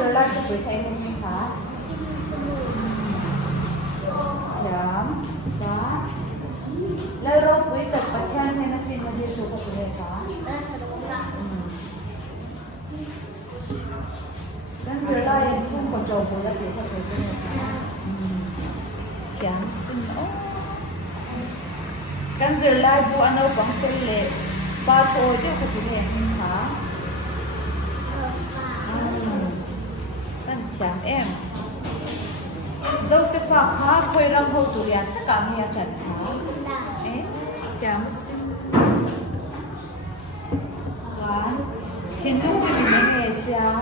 sửa lại cho với thầy mình hả? Chấm giá lấy rốt với tập bát thiên này nó phim là điều số của tụi mình hả? Căn sửa lại xung quanh trầu của là điều của tụi mình hả? Chấm xin ô căn sửa lại bu anh đâu bằng tên lệ ba thôi điều của tụi mình hả? Chấm em dâu sẽ phá khá khơi răng hô tụi em tất cả nghe chẳng hả? Chấm xin Xoán Thiên lúc thì mình nghe nghe xem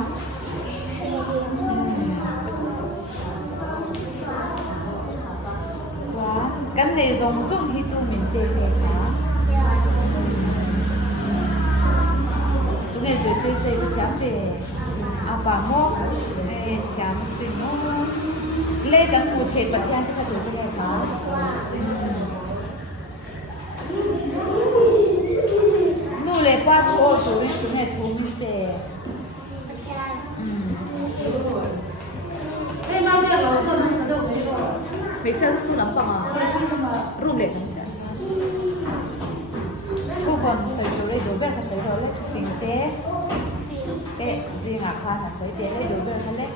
Xoán Căn này giống dung hi tu mình tê tê hả? Tụi nghe rồi tôi chơi cái chấm về bà mốt chấm xin nó lê tấn cụ thể bật thiên cái tụi cái này có nô lê qua chỗ tụi này thú mình để đây mang theo lẩu sơn hay sao đâu mấy xe có lắm bằng rung lệ thu phần sợi đồ đây đối với cái sợi đồ lấy thu phình té riêng à khoa là sợi té lấy đối với cái lấy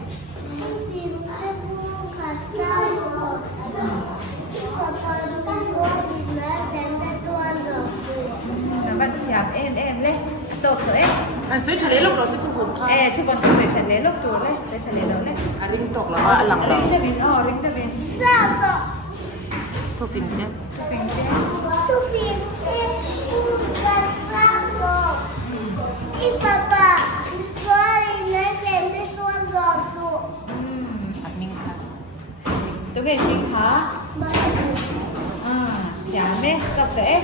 bạn chào em lấy tổ của em sẽ trả lời lúc đó sẽ thu hút không? Thu phần sẽ trả lời lúc rồi lấy sẽ trả lời đó lấy linh tục là ba lằng lằng linh ta bên thu phình thế thu phình papa sorry nói chuyện với con rồi phụ tôi nghe tiếng hả? Chào mẹ tập thể